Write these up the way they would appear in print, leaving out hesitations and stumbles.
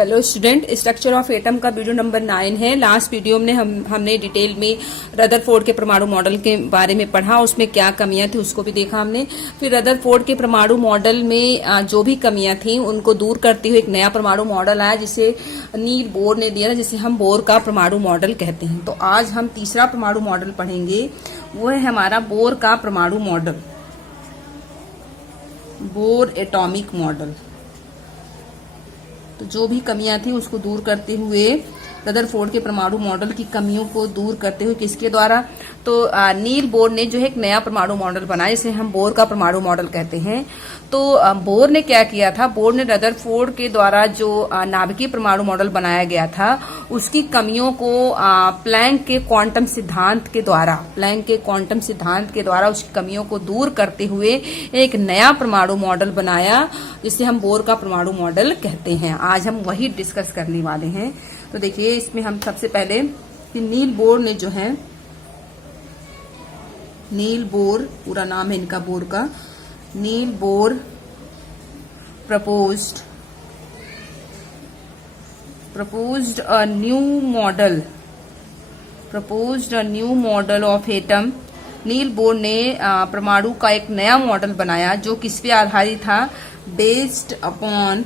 Hello student, structure of atom का video number 9 है। Last video में हमने डिटेल में रदरफोर्ड के परमाणु मॉडल के बारे में पढ़ा, उसमें क्या कमियां थी उसको भी देखा हमने। फिर रदरफोर्ड के परमाणु मॉडल में जो भी कमियां थी उनको दूर करते हुए एक नया परमाणु मॉडल आया जिसे नील बोर ने दिया, जिसे हम बोर का परमाणु मॉडल कहते हैं। तो आज हम तीसरा परमाणु मॉडल पढ़ेंगे, वो है हमारा बोर का परमाणु मॉडल, बोर एटॉमिक मॉडल। तो जो भी कमियां थी उसको दूर करते हुए रदरफोर्ड के परमाणु मॉडल की कमियों को दूर करते हुए किसके द्वारा, तो नील बोर ने जो है एक नया परमाणु मॉडल बनाया जिसे हम बोर का परमाणु मॉडल कहते हैं। तो बोर ने क्या किया था, बोर ने रदरफोर्ड के द्वारा जो नाभिकीय परमाणु मॉडल बनाया गया था उसकी कमियों को प्लैंक के क्वांटम सिद्धांत के द्वारा उसकी कमियों को दूर करते हुए एक नया परमाणु मॉडल बनाया जिसे हम बोर का परमाणु मॉडल कहते हैं। आज हम वही डिस्कस करने वाले हैं। तो देखिए, इसमें हम सबसे पहले कि नील बोर ने जो है, नील बोर पूरा नाम है इनका बोर का, Niels Bohr proposed a new model of atom। Niels Bohr ने परमाणु का एक नया मॉडल बनाया जो किस पे आधारित था, बेस्ड अपॉन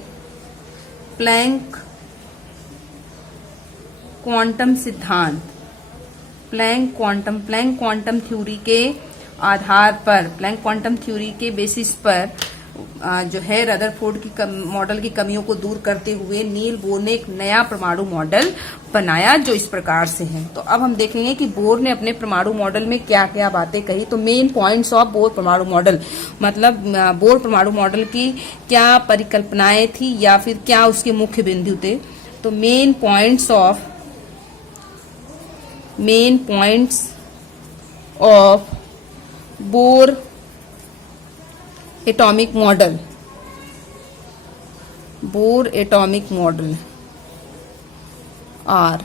प्लैंक क्वांटम सिद्धांत, प्लैंक क्वांटम थ्योरी के आधार पर, प्लैंक क्वांटम थ्योरी के बेसिस पर जो है रदरफोर्ड की मॉडल की कमियों को दूर करते हुए नील बोर ने एक नया परमाणु मॉडल बनाया जो इस प्रकार से है। तो अब हम देखेंगे कि बोर ने अपने परमाणु मॉडल में क्या क्या बातें कही। तो मेन पॉइंट्स ऑफ बोर परमाणु मॉडल, मतलब बोर परमाणु मॉडल की क्या परिकल्पनाएं थी या फिर क्या उसके मुख्य बिंदु थे। तो main points of Bohr atomic model, Bohr atomic model are.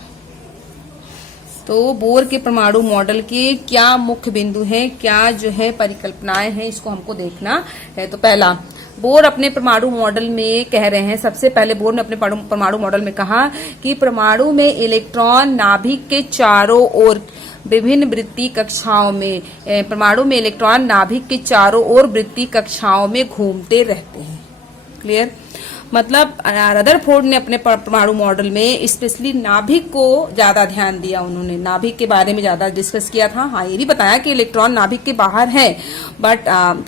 तो बोर के परमाणु मॉडल के क्या मुख्य बिंदु हैं, क्या जो है परिकल्पनाएं हैं, इसको हमको देखना है। तो पहला, बोर अपने परमाणु मॉडल में कह रहे हैं, सबसे पहले बोर ने अपने परमाणु मॉडल में कहा कि परमाणु में इलेक्ट्रॉन नाभिक के चारों ओर विभिन्न वृत्तीय कक्षाओं में, परमाणु में इलेक्ट्रॉन नाभिक के चारों ओर वृत्तीय कक्षाओं में घूमते रहते हैं। क्लियर? मतलब रदरफोर्ड ने अपने परमाणु मॉडल में स्पेशली नाभिक को ज्यादा ध्यान दिया, उन्होंने नाभिक के बारे में ज्यादा डिस्कस किया था। हाँ, ये भी बताया कि इलेक्ट्रॉन नाभिक के बाहर है बट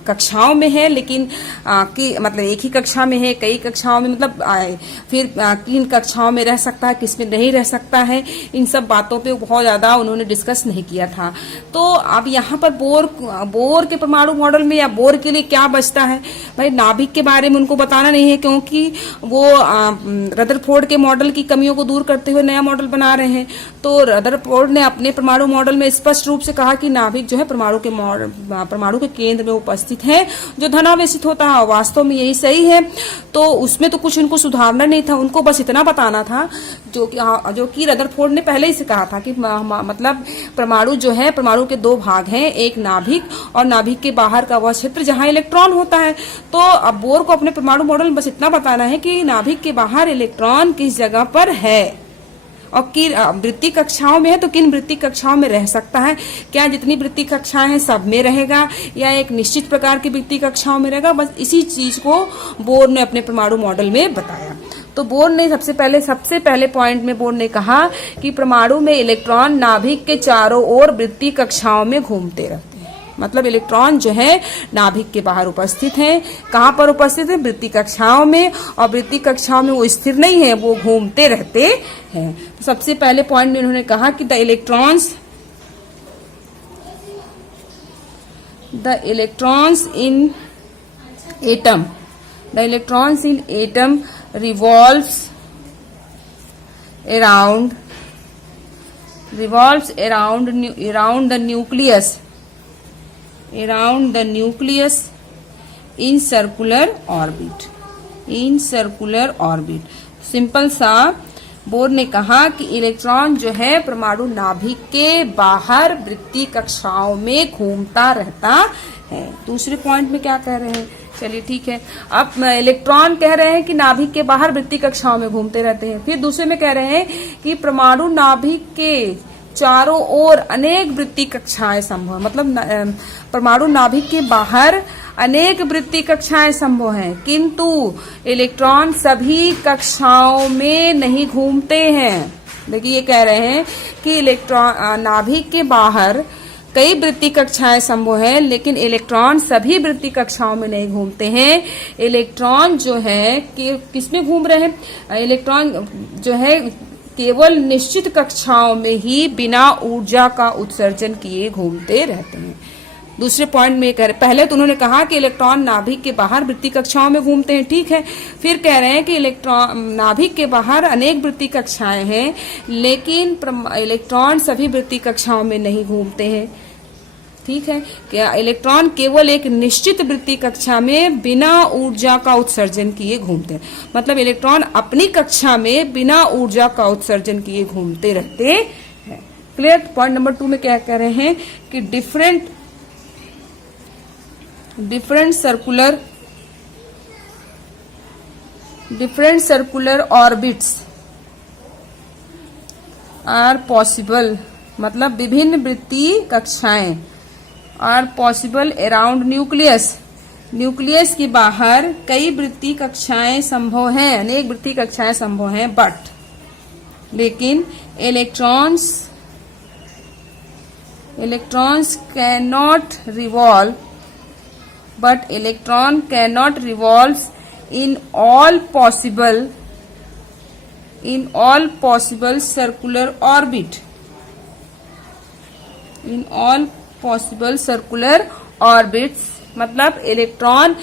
कक्षाओं में है, लेकिन कि मतलब एक ही कक्षा में है, कई कक्षाओं में, मतलब फिर किन कक्षाओं में रह सकता है, किसमें नहीं रह सकता है, इन सब बातों पे बहुत ज्यादा उन्होंने डिस्कस नहीं किया था। तो अब यहाँ पर बोर के परमाणु मॉडल में या बोर के लिए क्या बचता है भाई, नाभिक के बारे में उनको बताना नहीं है, क्योंकि वो रदरफोर्ड के मॉडल की कमियों को दूर करते हुए नया मॉडल बना रहे हैं। तो रदरफोर्ड ने अपने परमाणु मॉडल में स्पष्ट रूप से कहा कि नाभिक जो है परमाणु के केंद्र में उपस्थित है जो धनावेशित होता है। वास्तव में यही सही है। तो उसमें तो कुछ उनको सुधारना नहीं था, उनको बस इतना बताना था जो कि रदरफोर्ड ने पहले ही से कहा था कि मतलब परमाणु जो है, परमाणु के दो भाग हैं, एक नाभिक और नाभिक के बाहर का वह क्षेत्र जहां इलेक्ट्रॉन होता है। तो अब बोर को अपने परमाणु मॉडल में बस इतना बताना है कि नाभिक के बाहर इलेक्ट्रॉन किस जगह पर है और किन वृत्तीय कक्षाओं में है, तो किन वृत्तीय कक्षाओं में रह सकता है, क्या जितनी वृत्तीय कक्षाएं हैं सब में रहेगा या एक निश्चित प्रकार की वृत्तीय कक्षाओं में रहेगा। बस इसी चीज को बोर ने अपने परमाणु मॉडल में बताया। तो बोर ने सबसे पहले पॉइंट में बोर ने कहा कि परमाणु में इलेक्ट्रॉन नाभिक के चारों ओर वृत्तीय कक्षाओं में घूमते रहते हैं। मतलब इलेक्ट्रॉन जो है नाभिक के बाहर उपस्थित हैं। कहाँ पर उपस्थित है? वृत्तीय कक्षाओं में, और वृत्तीय कक्षाओं में वो स्थिर नहीं है, वो घूमते रहते हैं। तो सबसे पहले पॉइंट में उन्होंने कहा कि the electrons in atom revolves around the nucleus in circular orbit। Simple सा बोर ने कहा कि इलेक्ट्रॉन जो है परमाणु नाभिक के बाहर वृत्तीय कक्षाओं में घूमता रहता है। दूसरे पॉइंट में क्या कह रहे हैं, चलिए ठीक है। अब इलेक्ट्रॉन कह रहे हैं कि नाभिक के बाहर वृत्तीय कक्षाओं में घूमते रहते हैं। फिर दूसरे में कह रहे हैं कि परमाणु नाभिक के चारों ओर अनेक वृत्तीय कक्षाएं संभव है। मतलब परमाणु नाभिक के बाहर अनेक वृत्तीय कक्षाएं संभव हैं, किंतु इलेक्ट्रॉन सभी कक्षाओं में नहीं घूमते हैं। देखिए ये कह रहे हैं कि इलेक्ट्रॉन नाभिक के बाहर कई वृत्तीय कक्षाएं संभव है, लेकिन इलेक्ट्रॉन सभी वृत्तीय कक्षाओं में नहीं घूमते हैं। इलेक्ट्रॉन जो है कि किसमें घूम रहे हैं, इलेक्ट्रॉन जो है केवल निश्चित कक्षाओं में ही बिना ऊर्जा का उत्सर्जन किए घूमते रहते हैं। दूसरे पॉइंट में कह रहे, पहले तो उन्होंने कहा कि इलेक्ट्रॉन नाभिक के बाहर वृत्तीय कक्षाओं में घूमते हैं, ठीक है। फिर कह रहे हैं कि इलेक्ट्रॉन नाभिक के बाहर अनेक वृत्तीय कक्षाएं हैं, लेकिन इलेक्ट्रॉन सभी वृत्तीय कक्षाओं में नहीं घूमते हैं, ठीक है। क्या इलेक्ट्रॉन केवल एक निश्चित वृत्तीय कक्षा में बिना ऊर्जा का उत्सर्जन किए घूमते हैं। मतलब इलेक्ट्रॉन अपनी कक्षा में बिना ऊर्जा का उत्सर्जन किए घूमते रहते हैं। क्लियर। पॉइंट नंबर 2 में क्या कह रहे हैं कि different circular orbits are possible. मतलब विभिन्न वृत्तीय कक्षाएं are possible around nucleus. Nucleus के बाहर कई वृत्तीय कक्षाएं संभव हैं, अनेक वृत्तीय कक्षाएं संभव हैं, लेकिन electrons cannot revolve, but electron cannot revolve in all possible circular orbit. In all possible circular orbits मतलब इलेक्ट्रॉन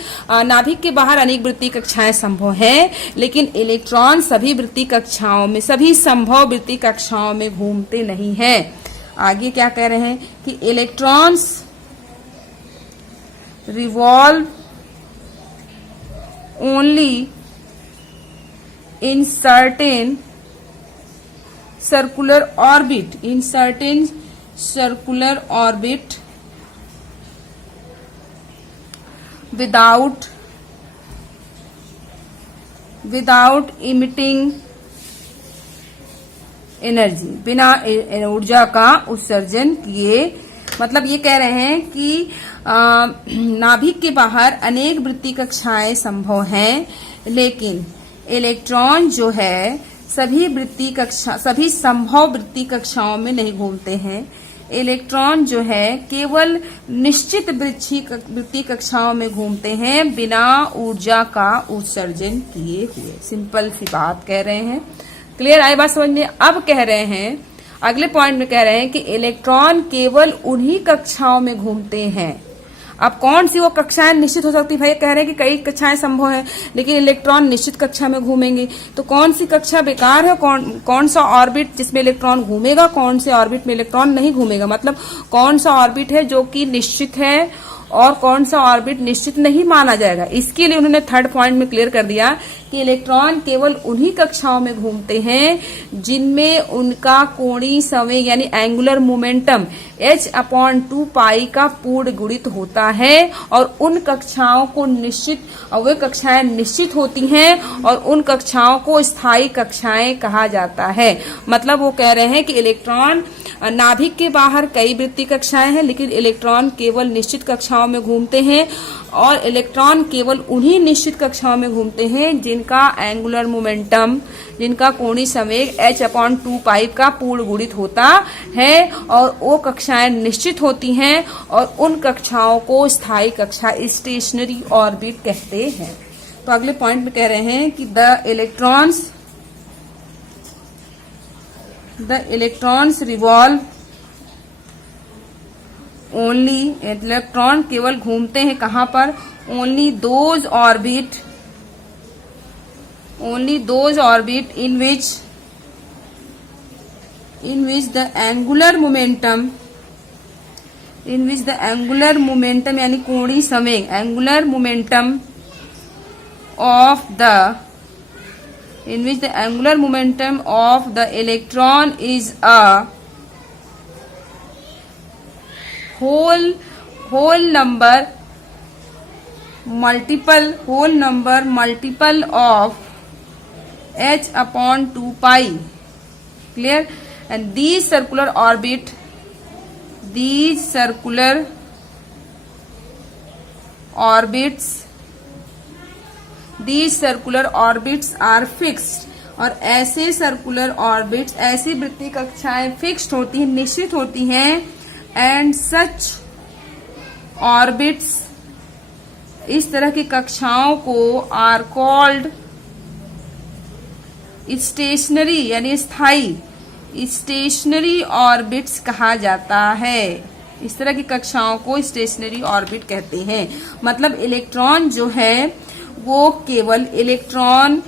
नाभिक के बाहर अनेक वृत्तीय कक्षाएं संभव हैं, लेकिन इलेक्ट्रॉन सभी वृत्तीय कक्षाओं में, सभी संभव वृत्तीय कक्षाओं में घूमते नहीं हैं। आगे क्या कह रहे हैं कि electrons revolve only in certain circular orbit, without emitting energy, बिना ऊर्जा का उत्सर्जन किए। मतलब ये कह रहे हैं कि नाभिक के बाहर अनेक वृत्तीय कक्षाएं संभव हैं, लेकिन इलेक्ट्रॉन जो है सभी संभव वृत्तीय कक्षाओं में नहीं घूमते हैं। इलेक्ट्रॉन जो है केवल निश्चित वृत्तीय कक्षाओं में घूमते हैं बिना ऊर्जा का उत्सर्जन किए हुए। सिंपल सी बात कह रहे हैं। क्लियर आई बात समझ में। अब कह रहे हैं, अगले पॉइंट में कह रहे हैं कि इलेक्ट्रॉन केवल उन्हीं कक्षाओं में घूमते हैं। अब कौन सी वो कक्षाएं निश्चित हो सकती है, भाई कह रहे हैं कि कई कक्षाएं संभव है, लेकिन इलेक्ट्रॉन निश्चित कक्षा में घूमेंगे, तो कौन सी कक्षा बेकार है, कौन सा ऑर्बिट जिसमें इलेक्ट्रॉन घूमेगा, कौन से ऑर्बिट में इलेक्ट्रॉन नहीं घूमेगा। मतलब कौन सा ऑर्बिट है जो कि निश्चित है और कौन सा ऑर्बिट निश्चित नहीं माना जाएगा। इसके लिए उन्होंने थर्ड पॉइंट में क्लियर कर दिया कि इलेक्ट्रॉन केवल उन्हीं कक्षाओं में घूमते हैं जिनमें उनका कोणीय संवेग यानी एंगुलर मोमेंटम h/2 पाई का पूर्ण गुणित होता है, और उन कक्षाओं को वे कक्षाएं निश्चित होती हैं और उन कक्षाओं को स्थायी कक्षाएं कहा जाता है। मतलब वो कह रहे हैं कि इलेक्ट्रॉन नाभिक के बाहर कई वृत्तीय कक्षाएं हैं, लेकिन इलेक्ट्रॉन केवल निश्चित कक्षाओं में घूमते हैं, और इलेक्ट्रॉन केवल उन्हीं निश्चित कक्षाओं में घूमते हैं जिनका एंगुलर मोमेंटम, जिनका कोणीय संवेग h/2 पाई का पूर्ण गुणित होता है, और वो कक्षाएं निश्चित होती हैं, और उन कक्षाओं को स्थायी कक्षा स्टेशनरी ऑर्बिट कहते हैं। तो अगले पॉइंट में कह रहे हैं कि the electrons revolve only, electron केवल घूमते हैं कहां पर, only those orbit in which the angular momentum यानी कोणीय संवेग, angular momentum of the in which the angular momentum of the electron is a whole number multiple of h upon 2 pi. Clear? And these circular orbits are fixed. और ऐसे circular orbits, ऐसी वृत्तीय कक्षाएं fixed होती हैं, निश्चित होती हैं. एंड सच ऑर्बिट्स, इस तरह की कक्षाओं को आर कॉल्ड स्टेशनरी यानी स्थायी, स्टेशनरी ऑर्बिट्स कहा जाता है. इस तरह की कक्षाओं को स्टेशनरी ऑर्बिट कहते हैं. मतलब इलेक्ट्रॉन जो है वो केवल इलेक्ट्रॉन,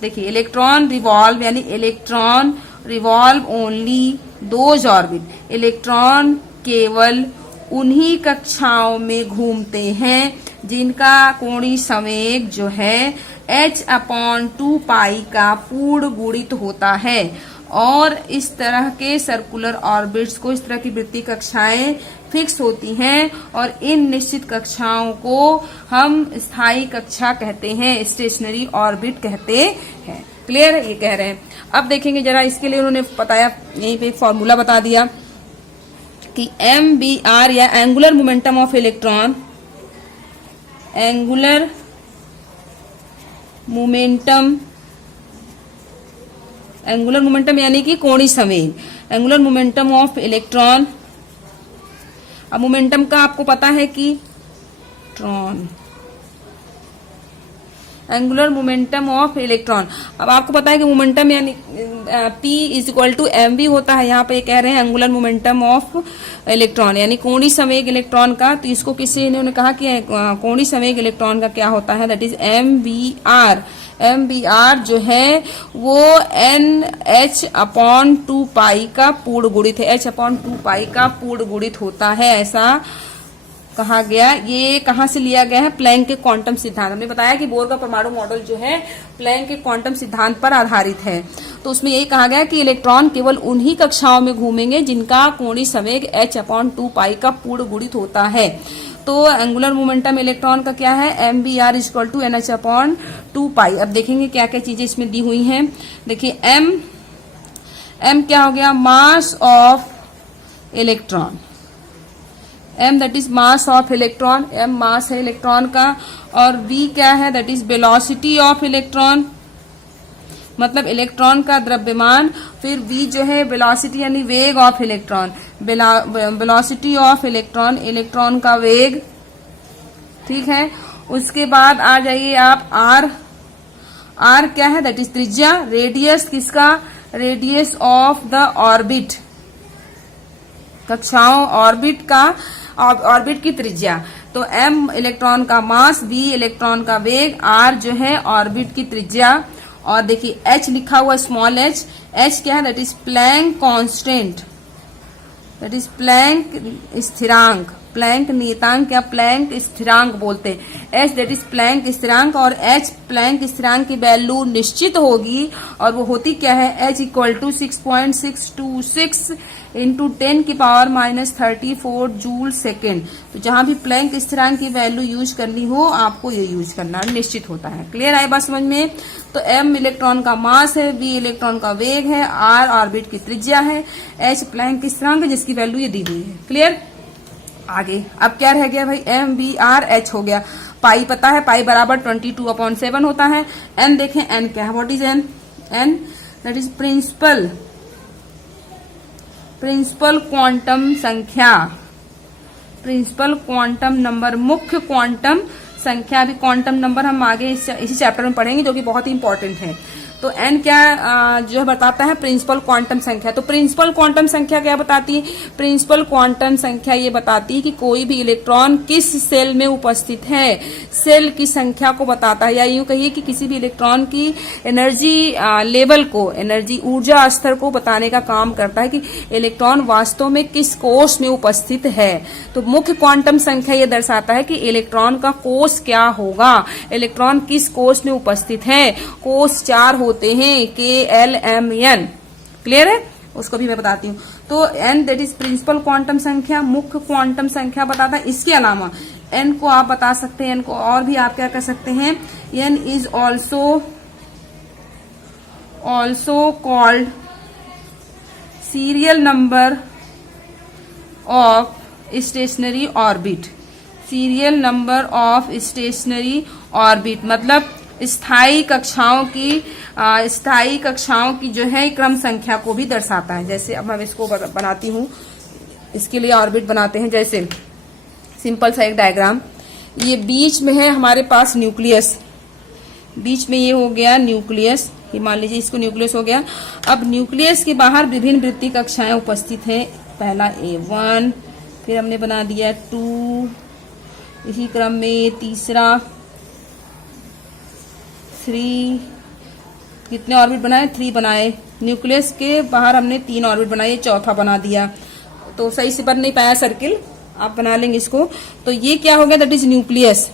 देखिए इलेक्ट्रॉन रिवॉल्व यानी electron revolve only those orbit. Electron केवल उन्हीं कक्षाओं में घूमते हैं जिनका कोणीय संवेग जो है h अपॉन 2 पाई का पूर्ण गुणित होता है. और इस तरह के सर्कुलर ऑर्बिट्स को, इस तरह की वृत्तीय कक्षाएं फिक्स होती हैं और इन निश्चित कक्षाओं को हम स्थायी कक्षा कहते हैं, स्टेशनरी ऑर्बिट कहते हैं. क्लियर है? ये कह रहे हैं. अब देखेंगे जरा, इसके लिए उन्होंने बताया, यहीं पे फॉर्मूला बता दिया कि MBR या angular momentum of electron, angular momentum यानी कि कोणीय संवेग, एंगुलर मोमेंटम ऑफ इलेक्ट्रॉन. अब मोमेंटम का आपको पता है कि ट्रॉन, एंगुलर मोमेंटम ऑफ इलेक्ट्रॉन. अब आपको पता है कि मोमेंटम यानी P is equal to mv होता है. यहाँ पे कह रहे हैं एंगुलर मोमेंटम ऑफ इलेक्ट्रॉन यानी कोणीय संवेग इलेक्ट्रॉन का. तो इसको किसी ने कहा कि कोणीय संवेग इलेक्ट्रॉन का क्या होता है, दैट इज MBR. MBR जो है वो NH अपॉन 2 पाई का पूर्ण गुणित है, H अपॉन 2 पाई का पूर्ण गुणित होता है, ऐसा कहा गया. ये कहाँ से लिया गया है? प्लैंक के क्वांटम सिद्धांत. हमने बताया कि बोर का परमाणु मॉडल जो है प्लैंक के क्वांटम सिद्धांत पर आधारित है. तो उसमें यही कहा गया कि इलेक्ट्रॉन केवल उन्हीं कक्षाओं में घूमेंगे जिनका कोणीय संवेग h अपॉन 2 पाई का पूर्ण गुणित होता है. तो एंगुलर मोमेंटम इलेक्ट्रॉन का क्या है? MBR equal to NH upon 2 pi. अब देखेंगे क्या क्या चीजें इसमें दी हुई हैं. देखिए M क्या हो गया? Mass of electron. M that is mass of electron, M मास है इलेक्ट्रॉन का. और V क्या है? That is velocity of electron, मतलब इलेक्ट्रॉन का द्रव्यमान. फिर V जो है वेलोसिटी यानी वेग of electron, velocity of electron, electron का वेग. ठीक है. उसके बाद आ जाइए आप R क्या है? दैट इज त्रिज्या. रेडियस किसका? रेडियस ऑफ द ऑर्बिट, कक्षाओं ऑर्बिट का, ऑर्बिट की त्रिज्या. तो M इलेक्ट्रॉन का मास, V इलेक्ट्रॉन का वेग, R जो है ऑर्बिट की त्रिज्या. और देखिए H लिखा हुआ स्मॉल h. H क्या है? That is Planck constant, that is Planck स्थिरांक. प्लैंक नियतांक या प्लैंक स्थिरांक बोलते हैं. H दैट इज प्लैंक स्थिरांक और H प्लैंक स्थिरांक की वैल्यू निश्चित होगी और वो होती क्या है? H इक्वल टू 6.626 इंटू 10 की पावर -34 जूल सेकेंड. तो जहां भी प्लैंक स्थिरांक की वैल्यू यूज करनी हो आपको ये यूज करना निश्चित होता है. क्लियर आए बात समझ में? तो M इलेक्ट्रॉन का मास है, V इलेक्ट्रॉन का वेग है, R ऑर्बिट की त्रिज्या है, H प्लैंक स्थिरांक है जिसकी वैल्यू ये दी हुई है. क्लियर? आगे अब क्या रह गया भाई? MBRH हो गया. पाई पता है, पाई बराबर 22/7 होता है. N देखें, N क्या है? What is N? N that is principal quantum संख्या, प्रिंसिपल क्वांटम नंबर, मुख्य क्वांटम संख्या. अभी क्वांटम नंबर हम आगे इसी चैप्टर में पढ़ेंगे जो कि बहुत ही इंपॉर्टेंट है. तो N क्या जो है बताता है? प्रिंसिपल क्वांटम संख्या. तो प्रिंसिपल क्वांटम संख्या क्या बताती है? प्रिंसिपल क्वांटम संख्या ये बताती है कि कोई भी इलेक्ट्रॉन किस सेल में उपस्थित है, सेल की संख्या को बताता है. या यूं कहिए कि किसी भी इलेक्ट्रॉन की एनर्जी लेवल को, एनर्जी ऊर्जा स्तर को बताने का काम करता है कि इलेक्ट्रॉन वास्तव में किस कोष में उपस्थित है. तो मुख्य क्वांटम संख्या ये दर्शाता है कि इलेक्ट्रॉन का कोष क्या होगा, इलेक्ट्रॉन किस कोष में उपस्थित है. कोष 4 होते होते हैं KLMN। क्लियर है, उसको भी मैं बताती हूँ। तो n that is principal quantum संख्या, मुख्य क्वांटम संख्या बताता है। इसके अलावा n को आप बता सकते हैं, n को और भी आप क्या कर सकते हैं, n is also called serial number of stationery orbit. Serial number of stationery orbit मतलब स्थायी कक्षाओं की जो है क्रम संख्या को भी दर्शाता है। जैसे अब मैं इसको बनाती हूँ, इसके लिए ऑर्बिट बनाते हैं। जैसे सिंपल सा एक डायग्राम, ये बीच में है हमारे पास न्यूक्लियस, बीच में ये हो गया न्यूक्लियस, ये मान लीजिए इसको न्यूक्लियस हो गया। अब न्यूक्लियस के बाहर विभिन्न वृत्तीय कक्षाएं उपस्थित हैं। पहला A1, फिर हमने बना दिया 2, इसी क्रम में तीसरा 3, कितने ऑर्बिट बनाए, 3 बनाए। न्यूक्लियस के बाहर हमने 3 ऑर्बिट बनाए, चौथा बना दिया। तो सही से बन नहीं पाया सर्किल, आप बना लेंगे इसको। तो ये क्या हो गया, दैट इज न्यूक्लियस,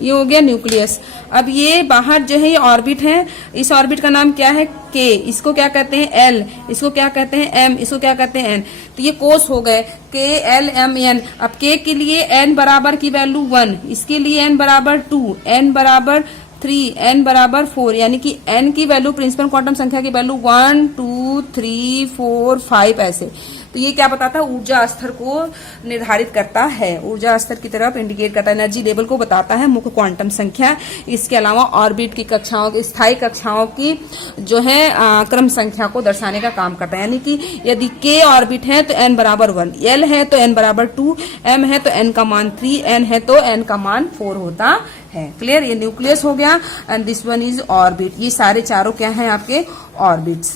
ये हो गया न्यूक्लियस। अब ये बाहर जो है ये ऑर्बिट है, इस ऑर्बिट का नाम क्या है, K, इसको क्या कहते हैं L, इसको क्या कहते हैं M, इसको क्या कहते हैं N। तो ये कोष हो गए KLMN। अब K के लिए N बराबर की वैल्यू 1, इसके लिए N बराबर 2, N बराबर 3, N बराबर 4, यानी कि N की वैल्यू प्रिंसिपल क्वांटम संख्या की वैल्यू 1 2 3 4 5 ऐसे। तो ये क्या बताता है, ऊर्जा स्तर को निर्धारित करता है, ऊर्जा स्तर की तरफ इंडिकेट करता है, एनर्जी लेवल को बताता है मुख्य क्वांटम संख्या। इसके अलावा ऑर्बिट की कक्षाओं, स्थायी कक्षाओं की जो है क्रम संख्या को दर्शाने का काम करता है। यानी कि यदि K ऑर्बिट है तो N बराबर 1, L है तो N बराबर 2, M है तो N का मान 3, N है तो N का मान 4 होता है। क्लियर, ये न्यूक्लियस हो गया and this one is orbit. ये सारे चारों क्या हैं आपके ऑर्बिट्स।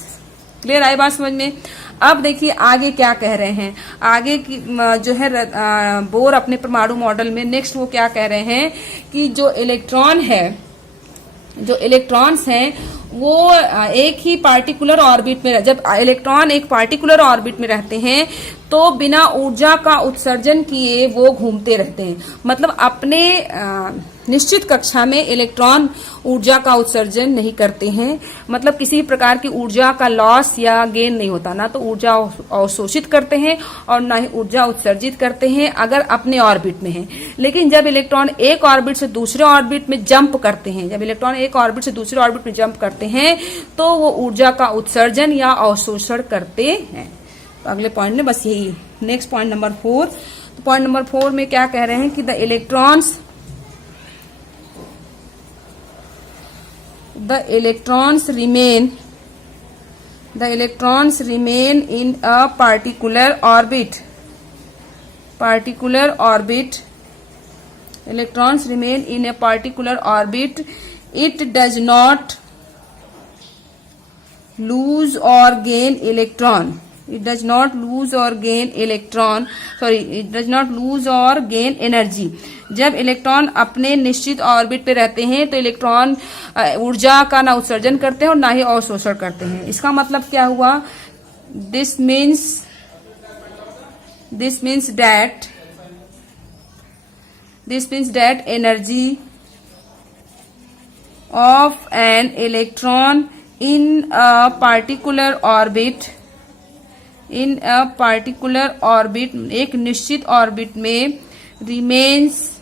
क्लियर, आई बात समझ में। अब देखिए आगे क्या कह रहे हैं, आगे की जो है बोर अपने परमाणु मॉडल में नेक्स्ट वो क्या कह रहे हैं कि जो इलेक्ट्रॉन है, जो इलेक्ट्रॉन्स हैं वो एक ही पार्टिकुलर ऑर्बिट में, जब इलेक्ट्रॉन एक पार्टिकुलर ऑर्बिट में रहते हैं तो बिना ऊर्जा का उत्सर्जन किए वो घूमते रहते हैं। मतलब अपने निश्चित कक्षा में इलेक्ट्रॉन ऊर्जा का उत्सर्जन नहीं करते हैं, मतलब किसी प्रकार की ऊर्जा का लॉस या गेन नहीं होता, ना तो ऊर्जा अवशोषित करते हैं और ना ही ऊर्जा उत्सर्जित करते हैं अगर अपने ऑर्बिट में है। लेकिन जब इलेक्ट्रॉन एक ऑर्बिट से दूसरे ऑर्बिट में जंप करते हैं, जब इलेक्ट्रॉन एक ऑर्बिट से दूसरे ऑर्बिट में जंप करते हैं तो वो ऊर्जा का उत्सर्जन या अवशोषण करते हैं। तो अगले पॉइंट में बस यही, नेक्स्ट पॉइंट नंबर 4। तो पॉइंट नंबर 4 में क्या कह रहे हैं कि the electrons remain in a particular orbit. Electrons remain in a particular orbit. It does not lose or gain electron. It does not lose or gain energy. जब electron अपने निश्चित ऑर्बिट पे रहते हैं तो इलेक्ट्रॉन ऊर्जा का ना उत्सर्जन करते हैं और ना ही अवशोषण करते हैं। इसका मतलब क्या हुआ, this means that energy of an electron in a particular orbit, एक निश्चित ऑर्बिट में remains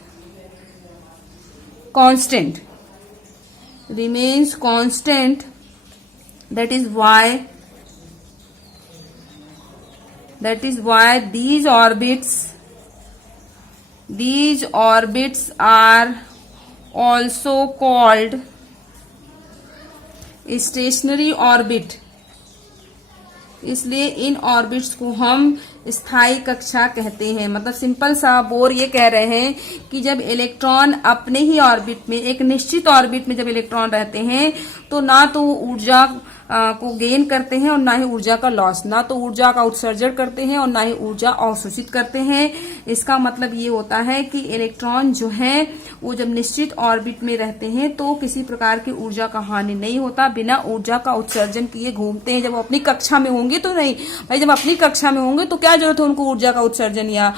constant. That is why these orbits are also called stationary orbit. इसलिए इन ऑर्बिट्स को हम स्थायी कक्षा कहते हैं। मतलब सिंपल सा बोर ये कह रहे हैं कि जब इलेक्ट्रॉन अपने ही ऑर्बिट में, एक निश्चित ऑर्बिट में जब इलेक्ट्रॉन रहते हैं तो ना तो ऊर्जा को गेन करते हैं और ना ही ऊर्जा का लॉस, ना तो ऊर्जा का उत्सर्जन करते हैं और ना ही ऊर्जा अवशोषित करते हैं। इसका मतलब ये होता है कि इलेक्ट्रॉन जो है वो जब निश्चित ऑर्बिट में रहते हैं तो किसी प्रकार की ऊर्जा का हानि नहीं होता, बिना ऊर्जा का उत्सर्जन किए घूमते हैं। जब अपनी कक्षा में होंगे तो नहीं भाई, जब अपनी कक्षा में होंगे तो क्या जरूरत है उनको ऊर्जा का उत्सर्जन या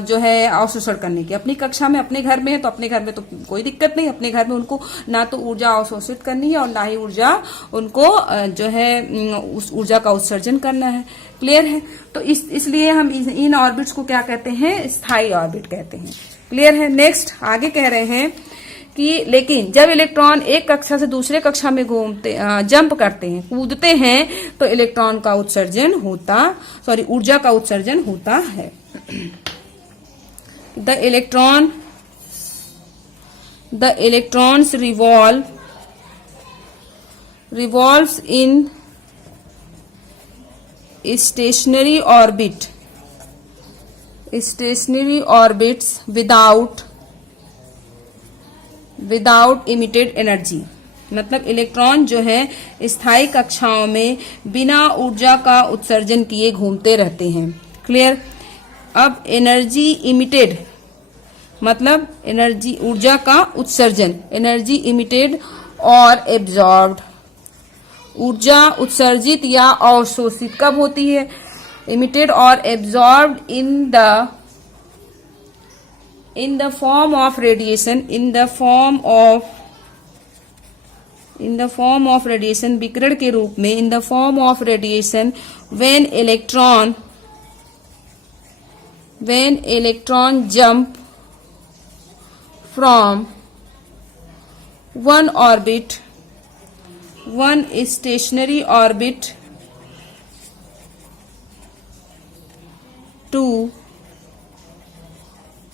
जो है अवशोषण करने की। अपनी कक्षा में अपने घर में है तो अपने घर में तो कोई दिक्कत नहीं, अपने घर में उनको ना तो ऊर्जा अवशोषित करनी है और ना ही ऊर्जा उनको जो है उस ऊर्जा का उत्सर्जन करना है। क्लियर है? तो इसलिए हम इन ऑर्बिट्स को क्या कहते हैं, स्थायी ऑर्बिट कहते हैं। क्लियर है? नेक्स्ट आगे कह रहे हैं कि लेकिन जब इलेक्ट्रॉन एक कक्षा से दूसरे कक्षा में घूमते जंप करते हैं, कूदते हैं, तो इलेक्ट्रॉन का उत्सर्जन होता, ऊर्जा का उत्सर्जन होता है। The electrons revolves in stationary orbits without emitted energy। मतलब इलेक्ट्रॉन जो है स्थायी कक्षाओं में बिना ऊर्जा का उत्सर्जन किए घूमते रहते हैं। क्लियर? अब एनर्जी इमिटेड मतलब एनर्जी, ऊर्जा का उत्सर्जन, एनर्जी इमिटेड और एब्जॉर्ब्ड, ऊर्जा उत्सर्जित या अवशोषित कब होती है? इमिटेड और absorbed in the form of radiation, in the form of radiation, विकिरण के रूप में, in the form of radiation when electron jump from one stationary orbit to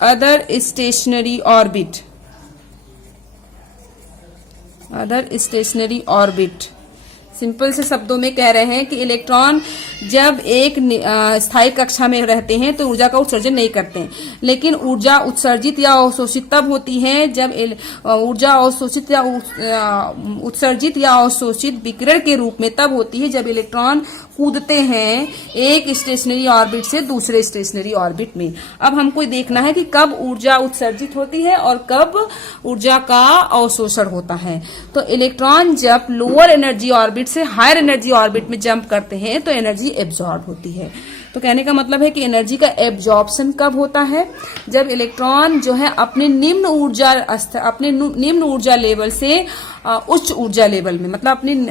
other stationary orbit। Simple से शब्दों में कह रहे हैं कि इलेक्ट्रॉन जब एक स्थायी कक्षा में रहते हैं तो ऊर्जा का उत्सर्जन नहीं करते हैं, लेकिन ऊर्जा उत्सर्जित या अवशोषित तब होती है जब ऊर्जा अवशोषित या उत्सर्जित या अवशोषित विकिरण के रूप में तब होती है जब इलेक्ट्रॉन कूदते हैं एक स्टेशनरी ऑर्बिट से दूसरे स्टेशनरी ऑर्बिट में। अब हमको देखना है कि कब ऊर्जा उत्सर्जित होती है और कब ऊर्जा का अवशोषण होता है। तो इलेक्ट्रॉन जब लोअर एनर्जी ऑर्बिट से हायर एनर्जी ऑर्बिट में जंप करते हैं तो एनर्जी एब्जॉर्ब होती है। तो कहने का मतलब है कि एनर्जी का एब्जॉर्प्शन कब होता है? जब इलेक्ट्रॉन जो है अपने निम्न ऊर्जा लेवल से उच्च ऊर्जा लेवल में, मतलब अपनी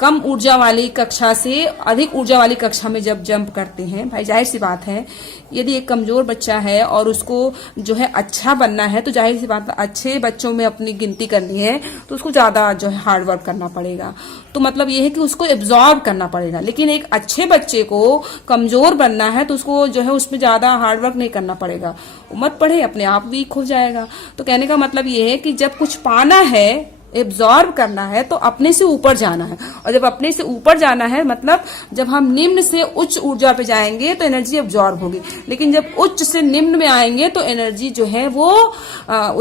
कम ऊर्जा वाली कक्षा से अधिक ऊर्जा वाली कक्षा में जब जंप करते हैं। भाई जाहिर सी बात है, यदि एक कमजोर बच्चा है और उसको जो है अच्छा बनना है तो जाहिर सी बात है अच्छे बच्चों में अपनी गिनती करनी है तो उसको ज्यादा जो है हार्ड वर्क करना पड़ेगा। तो मतलब ये है कि उसको एब्जॉर्ब करना पड़ेगा। लेकिन एक अच्छे बच्चे को कमजोर बनना है तो उसको जो है उसमें ज्यादा हार्ड वर्क नहीं करना पड़ेगा, मत पढ़े, अपने आप वीक हो जाएगा। तो कहने का मतलब ये है कि जब कुछ पाना है, एब्जॉर्ब करना है, तो अपने से ऊपर जाना है। और जब अपने से ऊपर जाना है मतलब जब हम निम्न से उच्च ऊर्जा पे जाएंगे तो एनर्जी एब्जॉर्ब होगी, लेकिन जब उच्च से निम्न में आएंगे तो एनर्जी जो है वो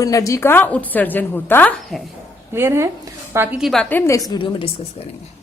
एनर्जी का उत्सर्जन होता है। क्लियर है? बाकी की बातें हम नेक्स्ट वीडियो में डिस्कस करेंगे।